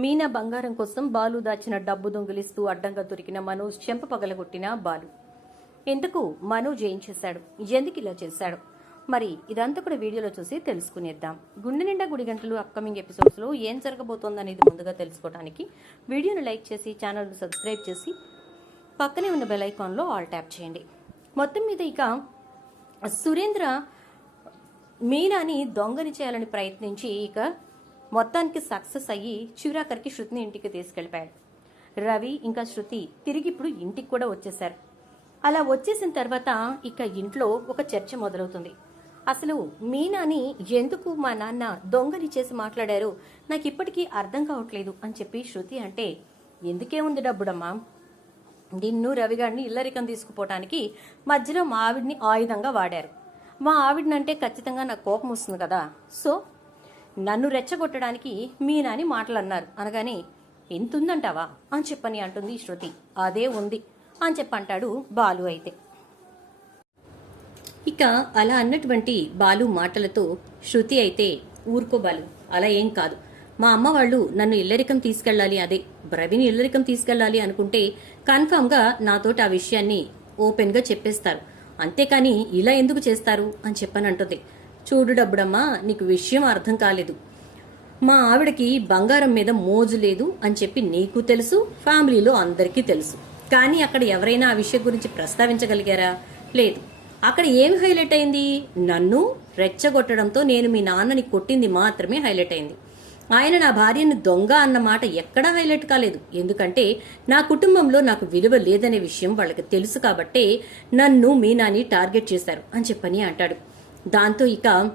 మీనా బంగారం కోసం బాలు దాచిన డబ్బు దొంగిలిస్తూ అడ్డంగా దొరికిన మనోజ్ చెంప పగలగొట్టిన బాలు. ఎందుకు మనోజ్ ఏం చేశాడు? ఎందుకు ఇలా చేశాడు? మరి ఇదంతా కూడా వీడియోలో చూసి తెలుసుకునేద్దాం. గుండె నిండా గుడి గంటలు అప్కమింగ్ ఎపిసోడ్స్లో ఏం జరగబోతోందనేది ముందుగా తెలుసుకోవడానికి వీడియోను లైక్ చేసి ఛానల్ను సబ్స్క్రైబ్ చేసి పక్కనే ఉన్న బెల్ ఐకాన్లో ఆల్ ట్యాప్ చేయండి. మొత్తం మీద ఇక సురేంద్ర మీనాని దొంగని చేయాలని ప్రయత్నించి ఇక మొత్తానికి సక్సెస్ అయ్యి చివరాఖరికి శృతిని ఇంటికి తీసుకెళ్ళిపోయాడు. రవి ఇంకా శృతి తిరిగి ఇప్పుడు ఇంటికి కూడా వచ్చేశారు. అలా వచ్చేసిన తర్వాత ఇక ఇంట్లో ఒక చర్చ మొదలవుతుంది. అసలు మీనాని ఎందుకు మా నాన్న దొంగని చేసి మాట్లాడారు? నాకు ఇప్పటికీ అర్థం కావట్లేదు అని చెప్పి శృతి అంటే ఎందుకే ఉంది డబ్బుడమ్మా? నిన్ను రవిగాడిని ఇల్లరికం తీసుకుపోవటానికి మధ్యలో మా ఆవిడ్ని ఆయుధంగా వాడారు. మా ఆవిడనంటే ఖచ్చితంగా నాకు కోపం వస్తుంది కదా. సో నన్ను రెచ్చగొట్టడానికి మీనాని మాటలు అన్నారు అనగానే ఎంత ఉందంటావా అని చెప్పని అంటుంది శృతి. అదే ఉంది అని చెప్పంటాడు బాలు అయితే. ఇక అలా అన్నటువంటి బాలు మాటలతో శృతి అయితే ఊరుకో బాలు. అలా ఏం కాదు. మా అమ్మ వాళ్ళు నన్ను ఇల్లరికం తీసుకెళ్ళాలి అదే. బ్రవిని ఇల్లరికం తీసుకెళ్ళాలి అనుకుంటే కన్ఫామ్గా నాతోటి ఆ విషయాన్ని ఓపెన్గా చెప్పేస్తారు. అంతేకాని ఇలా ఎందుకు చేస్తారు? అని చెప్పనంటుంది చూడు డబ్బుడమ్మా నీకు విషయం అర్థం కాలేదు. మా ఆవిడకి బంగారం మీద మోజు లేదు అని చెప్పి నీకు తెలుసు ఫ్యామిలీలో అందరికీ తెలుసు. కానీ అక్కడ ఎవరైనా ఆ విషయం గురించి ప్రస్తావించగలిగారా? లేదు. అక్కడ ఏం హైలైట్ అయింది? నన్ను రెచ్చగొట్టడంతో నేను మీ నాన్నని కొట్టింది మాత్రమే హైలైట్ అయింది. ఆయన నా భార్యను దొంగ అన్న మాట ఎక్కడా హైలైట్ కాలేదు. ఎందుకంటే నా కుటుంబంలో నాకు విలువ లేదనే విషయం వాళ్ళకి తెలుసు కాబట్టే నన్ను మీనాని టార్గెట్ చేశారు అని చెప్పని అంటాడు. దాంతో ఇక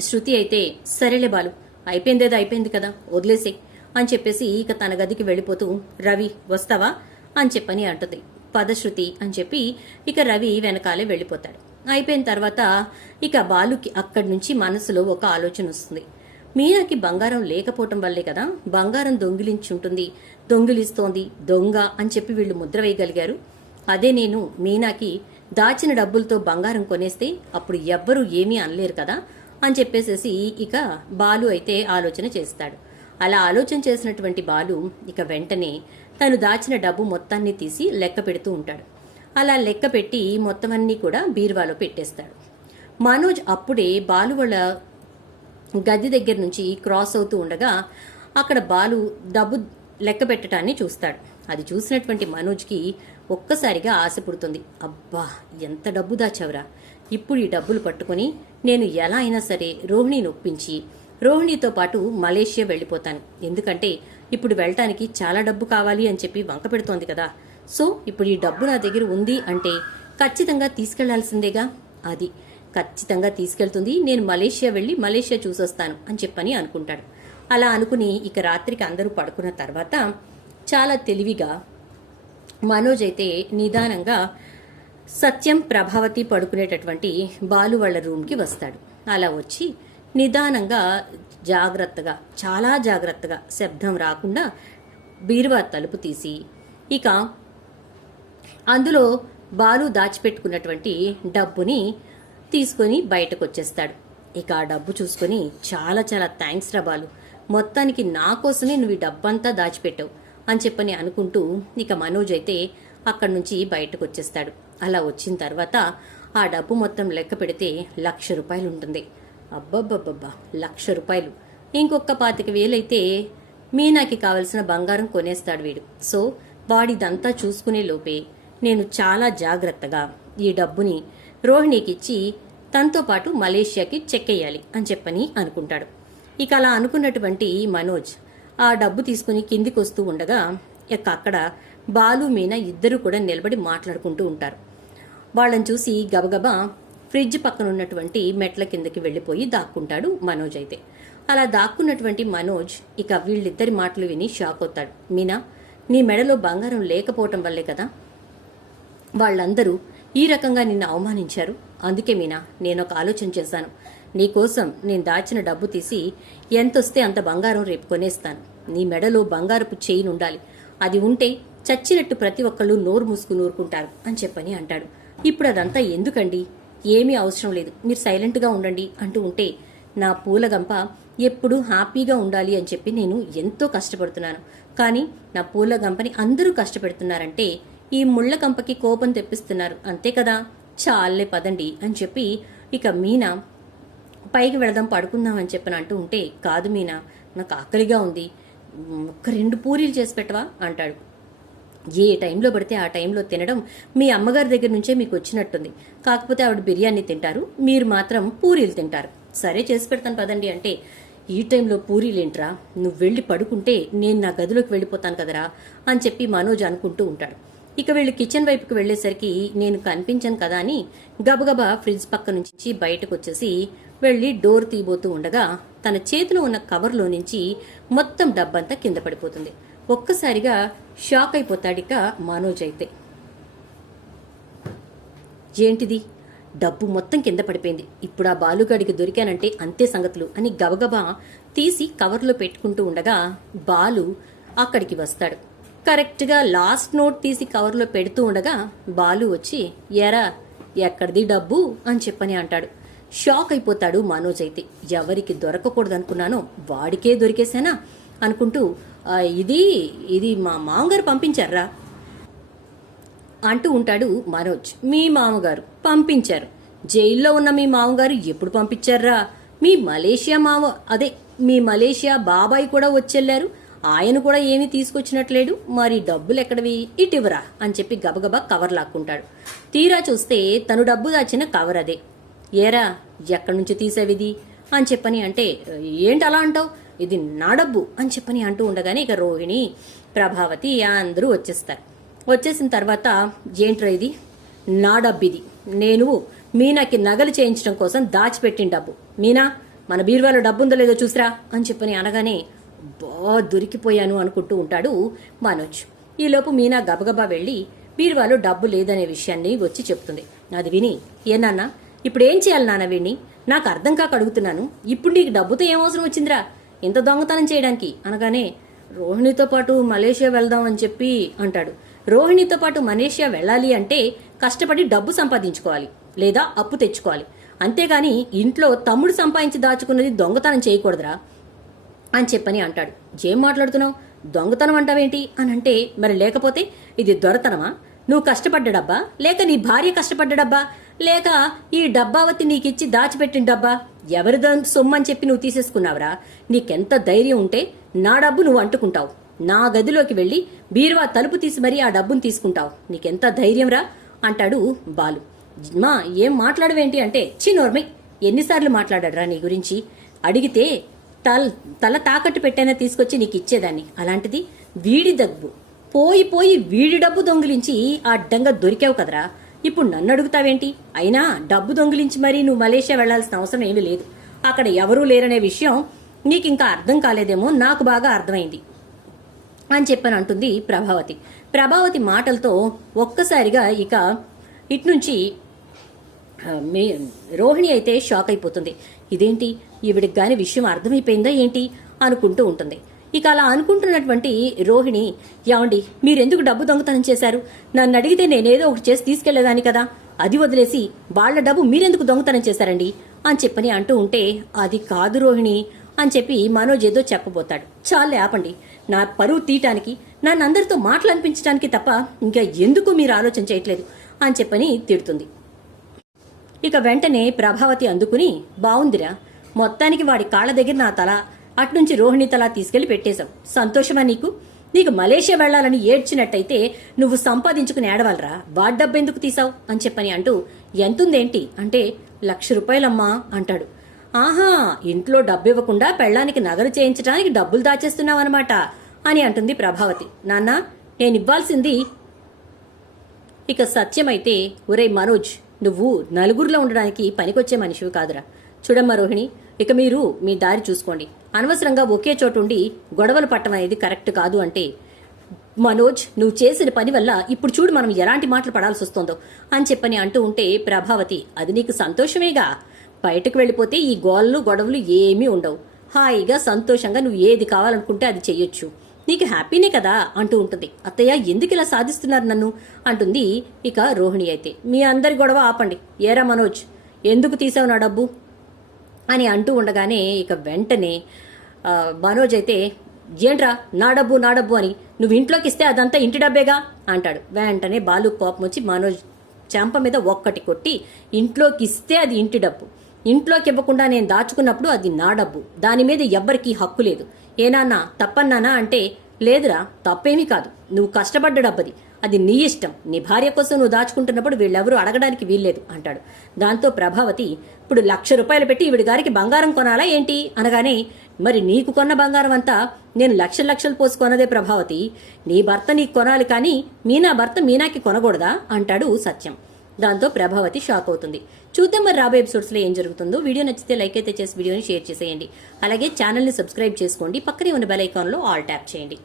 శృతి అయితే సరేలే బాలు అయిపోయిందేదో అయిపోయింది కదా వదిలేసే అని చెప్పేసి ఇక తన గదికి వెళ్ళిపోతూ రవి వస్తావా? అని చెప్పని అంటుంది. పదశృతి అని చెప్పి ఇక రవి వెనకాలే వెళ్ళిపోతాడు. అయిపోయిన తర్వాత ఇక బాలుకి అక్కడి నుంచి మనసులో ఒక ఆలోచన వస్తుంది. మీనాకి బంగారం లేకపోవటం వల్లే కదా బంగారం దొంగిలించి ఉంటుంది దొంగిలిస్తోంది దొంగ అని చెప్పి వీళ్ళు ముద్ర వేయగలిగారు. అదే నేను మీనాకి దాచిన డబ్బులతో బంగారం కొనేస్తే అప్పుడు ఎవ్వరూ ఏమీ అనలేరు కదా అని చెప్పేసేసి ఇక బాలు అయితే ఆలోచన చేస్తాడు. అలా ఆలోచన చేసినటువంటి బాలు ఇక వెంటనే తను దాచిన డబ్బు మొత్తాన్ని తీసి లెక్క పెడుతూ ఉంటాడు. అలా లెక్క పెట్టి మొత్తం అన్నీ కూడా బీరువాలో పెట్టేస్తాడు. మనోజ్ అప్పుడే బాలు వాళ్ళ గది దగ్గర నుంచి క్రాస్ అవుతూ ఉండగా అక్కడ బాలు డబ్బు లెక్క పెట్టడాన్ని చూస్తాడు. అది చూసినటువంటి మనోజ్కి ఒక్కసారిగా ఆశ పుడుతుంది. అబ్బా ఎంత డబ్బు దాచావురా. ఇప్పుడు ఈ డబ్బులు పట్టుకొని నేను ఎలా అయినా సరే రోహిణిని ఒప్పించి రోహిణితో పాటు మలేషియా వెళ్ళిపోతాను. ఎందుకంటే ఇప్పుడు వెళ్ళటానికి చాలా డబ్బు కావాలి అని చెప్పి వంక పెడుతోంది కదా. సో ఇప్పుడు ఈ డబ్బు నా దగ్గర ఉంది అంటే ఖచ్చితంగా తీసుకెళ్ళాల్సిందేగా? అది ఖచ్చితంగా తీసుకెళ్తుంది. నేను మలేషియా వెళ్ళి మలేషియా చూసొస్తాను అని చెప్పని అనుకుంటాడు. అలా అనుకుని ఇక రాత్రికి అందరూ పడుకున్న తర్వాత చాలా తెలివిగా మనోజ్ అయితే నిదానంగా సత్యం ప్రభావతి పడుకునేటటువంటి బాలు వాళ్ళ రూమ్కి వస్తాడు. అలా వచ్చి నిదానంగా జాగ్రత్తగా చాలా జాగ్రత్తగా శబ్దం రాకుండా బీరువా తలుపు తీసి ఇక అందులో బాలు దాచిపెట్టుకున్నటువంటి డబ్బుని తీసుకొని బయటకు వచ్చేస్తాడు ఇక ఆ డబ్బు చూసుకొని చాలా చాలా థ్యాంక్స్ రా బాలు. మొత్తానికి నా కోసమే నువ్వు ఈ డబ్బంతా దాచిపెట్టావు. అని చెప్పని అనుకుంటూ ఇక మనోజ్ అయితే అక్కడి నుంచి బయటకు వచ్చేస్తాడు అలా వచ్చిన తర్వాత ఆ డబ్బు మొత్తం లెక్క పెడితే లక్ష రూపాయలు ఉంటుంది. అబ్బబ్బబ్బబ్బా లక్ష రూపాయలు. ఇంకొక పాతిక వేలైతే మీనాకి కావలసిన బంగారం కొనేస్తాడు వీడు. సో వాడిదంతా చూసుకునే లోపే నేను చాలా జాగ్రత్తగా ఈ డబ్బుని రోహిణికి ఇచ్చి తనతో పాటు మలేషియాకి చెక్కేయాలి అని చెప్పని అనుకుంటాడు. ఇక అలా అనుకున్నటువంటి మనోజ్ ఆ డబ్బు తీసుకుని కిందికి వస్తూ ఉండగా ఇక అక్కడ బాలు మీనా ఇద్దరు కూడా నిలబడి మాట్లాడుకుంటూ ఉంటారు. వాళ్ళని చూసి గబగబా ఫ్రిడ్జ్ పక్కన ఉన్నటువంటి మెట్ల కిందకి వెళ్ళిపోయి దాక్కుంటాడు మనోజ్ అయితే. అలా దాక్కున్నటువంటి మనోజ్ ఇక వీళ్ళిద్దరి మాటలు విని షాక్ అవుతాడు. మీనా నీ మెడలో బంగారం లేకపోవటం వల్లే కదా? వాళ్ళందరూ ఈ రకంగా నిన్ను అవమానించారు. అందుకే మీనా నేను ఒక ఆలోచన చేశాను. నీకోసం నేను దాచిన డబ్బు తీసి ఎంతొస్తే అంత బంగారం రేపు కొనేస్తాను. నీ మెడలో బంగారపు చైన్ ఉండాలి. అది ఉంటే చచ్చినట్టు ప్రతి ఒక్కళ్ళు నోరు మూసుకుని ఊరుకుంటారు అని చెప్పని అంటాడు. ఇప్పుడు అదంతా ఎందుకండి? ఏమీ అవసరం లేదు. మీరు సైలెంట్గా ఉండండి అంటూ ఉంటే నా పూలగంప ఎప్పుడూ హ్యాపీగా ఉండాలి అని చెప్పి నేను ఎంతో కష్టపడుతున్నాను. కానీ నా పూలగంపని అందరూ కష్టపెడుతున్నారంటే ఈ ముళ్ళ గంపకి కోపం తెప్పిస్తున్నారు. అంతే కదా? చాలే పదండి అని చెప్పి ఇక మీనా పైకి వెళదాం పడుకుందాం అని చెప్పని అంటూ ఉంటే కాదు మీనా నాకు ఆకలిగా ఉంది. ఒక్క రెండు పూరీలు చేసి పెట్టవా? అంటాడు. ఏ టైంలో పడితే ఆ టైంలో తినడం మీ అమ్మగారి దగ్గర నుంచే మీకు వచ్చినట్టుంది. కాకపోతే ఆవిడ బిర్యానీ తింటారు మీరు మాత్రం పూరీలు తింటారు. సరే చేసి పెడతాను పదండి అంటే ఈ టైంలో పూరీలేంట్రా నువ్వు వెళ్ళి పడుకుంటే నేను నా గదిలోకి వెళ్ళిపోతాను కదరా? అని చెప్పి మనోజ్ అనుకుంటూ ఉంటాడు. ఇక వీళ్ళు కిచెన్ వైపుకి వెళ్ళేసరికి నేను కనిపించను కదా అని గబగబా ఫ్రిడ్జ్ పక్క నుంచి బయటకు వచ్చేసి వెళ్ళి డోర్ తీయబోతూ ఉండగా తన చేతిలో ఉన్న కవర్లో నుంచి మొత్తం డబ్బంతా కింద పడిపోతుంది. ఒక్కసారిగా షాక్ అయిపోతాడిక మనోజ్ అయితే. ఏంటిది? డబ్బు మొత్తం కింద పడిపోయింది. ఇప్పుడు ఆ బాలుగాడికి దొరికానంటే అంతే సంగతులు అని గబగబా తీసి కవర్లో పెట్టుకుంటూ ఉండగా బాలు అక్కడికి వస్తాడు. కరెక్ట్గా లాస్ట్ నోట్ తీసి కవర్లో పెడుతూ ఉండగా బాలు వచ్చి ఎరా ఎక్కడిది డబ్బు? అని చెప్పని అంటాడు. షాక్ అయిపోతాడు మనోజ్ అయితే. ఎవరికి దొరకకూడదనుకున్నానో వాడికే దొరికేశానా? అనుకుంటూ ఇది ఇది మా మామగారు పంపించారా? అంటూ ఉంటాడు మనోజ్. మీ మామగారు పంపించారు. జైల్లో ఉన్న మీ మామగారు ఎప్పుడు పంపించారా? మీ మలేషియా మామ అదే మీ మలేషియా బాబాయ్ కూడా వచ్చెళ్ళారు ఆయన కూడా ఏమీ తీసుకొచ్చినట్లేడు. మరి డబ్బులు ఎక్కడవి ఇటివరా అని చెప్పి గబగబా కవర్ లాక్కుంటాడు. తీరా చూస్తే తను డబ్బు దాచిన కవర్ అదే. ఏరా ఎక్కడి నుంచి తీసేవిది అని చెప్పని అంటే ఏంటి అలా అంటావు? ఇది నా డబ్బు అని చెప్పని అంటూ ఉండగానే ఇక రోహిణి ప్రభావతి అందరూ వచ్చేస్తారు. వచ్చేసిన తర్వాత ఏంట్రా ఇది? నా డబ్బు ఇది నేను మీనాకి నగలు చేయించడం కోసం దాచిపెట్టిన డబ్బు. మీనా మన బీరువాలో డబ్బు ఉందో లేదో చూసిరా? అని చెప్పని అనగానే బా దొరికిపోయాను అనుకుంటూ ఉంటాడు మనోజ్. ఈలోపు మీనా గబగబా వెళ్ళి బీరువాలో డబ్బు లేదనే విషయాన్ని వచ్చి చెప్తుంది. అది విని ఏనాన్నా ఇప్పుడు ఏం చేయాలి నాన్న నాకు అర్థం కాక అడుగుతున్నాను. ఇప్పుడు నీకు డబ్బుతో ఏం అవసరం వచ్చిందిరా? ఇంత దొంగతనం చేయడానికి. అనగానే రోహిణితో పాటు మలేషియా వెళ్దాం అని చెప్పి అంటాడు. రోహిణితో పాటు మలేషియా వెళ్ళాలి అంటే కష్టపడి డబ్బు సంపాదించుకోవాలి. లేదా అప్పు తెచ్చుకోవాలి. అంతేగాని ఇంట్లో తమ్ముడు సంపాదించి దాచుకున్నది దొంగతనం చేయకూడదురా అని చెప్పని అంటాడు. ఏం మాట్లాడుతున్నావు? దొంగతనం అంటావేంటి? అని అంటే మరి లేకపోతే ఇది దొరతనమా? నువ్వు కష్టపడ్డ డబ్బా లేక నీ భార్య కష్టపడ్డ డబ్బా లేక ఈ డబ్బావతి నీకిచ్చి దాచిపెట్టిన డబ్బా? ఎవరిదో సొమ్మని సొమ్ము అని చెప్పి నువ్వు తీసేసుకున్నావురా. నీకెంత ధైర్యం ఉంటే నా డబ్బు నువ్వు అంటుకుంటావు. నా గదిలోకి వెళ్ళి బీరువా తలుపు తీసి మరీ ఆ డబ్బును తీసుకుంటావు. నీకెంత ధైర్యంరా? అంటాడు బాలు. మా ఏం మాట్లాడవేంటి అంటే చిన్నోర్మై ఎన్నిసార్లు మాట్లాడాడురా నీ గురించి? అడిగితే తల తల తాకట్టు పెట్టైనా తీసుకొచ్చి నీకు ఇచ్చేదాన్ని అలాంటిది వీడి డబ్బు పోయి పోయి వీడి డబ్బు దొంగిలించి అడ్డంగా దొరికావు కదరా. ఇప్పుడు నన్ను అడుగుతావేంటి అయినా డబ్బు దొంగిలించి మరీ నువ్వు మలేషియా వెళ్ళాల్సిన అవసరం ఏమీ లేదు. అక్కడ ఎవరూ లేరనే విషయం నీకు ఇంకా అర్థం కాలేదేమో నాకు బాగా అర్థమైంది అని చెప్పని అంటుంది ప్రభావతి. ప్రభావతి మాటలతో ఒక్కసారిగా ఇక ఇట్నుంచి మే రోహిణి అయితే షాక్ అయిపోతుంది ఇదేంటి? ఈవిడికి గాని విషయం అర్థమైపోయిందా ఏంటి? అనుకుంటూ ఉంటుంది. ఇక అలా అనుకుంటున్నటువంటి రోహిణి యావండి మీరెందుకు డబ్బు దొంగతనం చేశారు? నన్ను అడిగితే నేనేదో ఒకటి చేసి తీసుకెళ్ళేదాన్ని కదా. అది వదిలేసి వాళ్ళ డబ్బు మీరెందుకు దొంగతనం చేశారండి? అని చెప్పని అంటూ ఉంటే అది కాదు రోహిణి అని చెప్పి మనోజ్ ఏదో చెప్పబోతాడు. చాలే ఆపండి. నా పరువు తీయటానికి నన్ను అందరితో మాటలనిపించడానికి తప్ప ఇంకా ఎందుకు మీరు ఆలోచన చేయట్లేదు? అని చెప్పని తిడుతుంది. ఇక వెంటనే ప్రభావతి అందుకుని బావుందిరా. మొత్తానికి వాడి కాళ్ళ దగ్గర నా తల అట్నుంచి రోహిణి తలా తీసుకెళ్ళి పెట్టేశావు. సంతోషమా నీకు? నీకు మలేషియా వెళ్ళాలని ఏడ్చినట్టయితే నువ్వు సంపాదించుకుని ఏడవాలరా. వాడ్డబ్బు ఎందుకు తీసావు అని చెప్పని అంటూ ఎంతుందేంటి? అంటే లక్ష రూపాయలమ్మా అంటాడు. ఆహా ఇంట్లో డబ్బు ఇవ్వకుండా పెళ్ళానికి నగలు చేయించడానికి డబ్బులు దాచేస్తున్నావన్నమాట అని అంటుంది ప్రభావతి. నాన్న నేను ఇవ్వాల్సింది ఇక సత్యమైతే ఒరే మనోజ్ నువ్వు నలుగురిలో ఉండడానికి పనికొచ్చే మనిషివి కాదురా. చూడమ్మా రోహిణి ఇక మీరు మీ దారి చూసుకోండి. అనవసరంగా ఒకే చోటు ఉండి గొడవలు పట్టడం అనేది కరెక్ట్ కాదు అంటే మనోజ్ నువ్వు చేసిన పని వల్ల ఇప్పుడు చూడు మనం ఎలాంటి మాటలు పడాల్సి వస్తుందో అని చెప్పని అంటూ ఉంటే ప్రభావతి అది నీకు సంతోషమేగా? బయటకు వెళ్ళిపోతే ఈ గోళ్ళు గొడవలు ఏమీ ఉండవు. హాయిగా సంతోషంగా నువ్వు ఏది కావాలనుకుంటే అది చెయ్యొచ్చు. నీకు హ్యాపీనే కదా? అంటూ ఉంటుంది. అత్తయ్య ఎందుకు ఇలా సాధిస్తున్నారు నన్ను? అంటుంది ఇక రోహిణి అయితే. మీ అందరి గొడవ ఆపండి. ఏరా మనోజ్ ఎందుకు తీసావు నా డబ్బు? అని అంటూ ఉండగానే ఇక వెంటనే మనోజ్ అయితే ఏంట్రా నా డబ్బు నా డబ్బు అని నువ్వు ఇంట్లోకి ఇస్తే అదంతా ఇంటి డబ్బేగా? అంటాడు. వెంటనే బాలు కోపం వచ్చి మనోజ్ చెంప మీద ఒక్కటి కొట్టి ఇంట్లోకి ఇస్తే అది ఇంటి డబ్బు. ఇంట్లోకి ఇవ్వకుండా నేను దాచుకున్నప్పుడు అది నా డబ్బు. దాని మీద ఎవ్వరికీ హక్కు లేదు. ఏనాన్నా తప్పన్నానా అంటే లేదురా తప్పేమీ కాదు. నువ్వు కష్టపడ్డ డబ్బది. అది నీ ఇష్టం. నీ భార్య కోసం నువ్వు దాచుకుంటున్నప్పుడు వీళ్ళెవరూ అడగడానికి వీల్లేదు అంటాడు. దాంతో ప్రభావతి ఇప్పుడు లక్ష రూపాయలు పెట్టి ఈవిడి గారికి బంగారం కొనాలా ఏంటి? అనగానే మరి నీకు కొన్న బంగారం అంతా నేను లక్ష లక్షలు పోసి ప్రభావతి. నీ భర్త నీకు కొనాలి కానీ మీనా భర్త మీనాకి కొనకూడదా? అంటాడు సత్యం. దాంతో ప్రభావతి షాక్ అవుతుంది. చూద్దాం మరి రాబోయే ఎపిసోడ్స్లో ఏం జరుగుతుందో. వీడియో నచ్చితే లైక్ అయితే చేసి వీడియోని షేర్ చేసేయండి. అలాగే ఛానల్ని సబ్స్క్రైబ్ చేసుకోండి. పక్కనే ఉన్న బెల్ ఐకాన్లో ఆల్ ట్యాప్ చేయండి.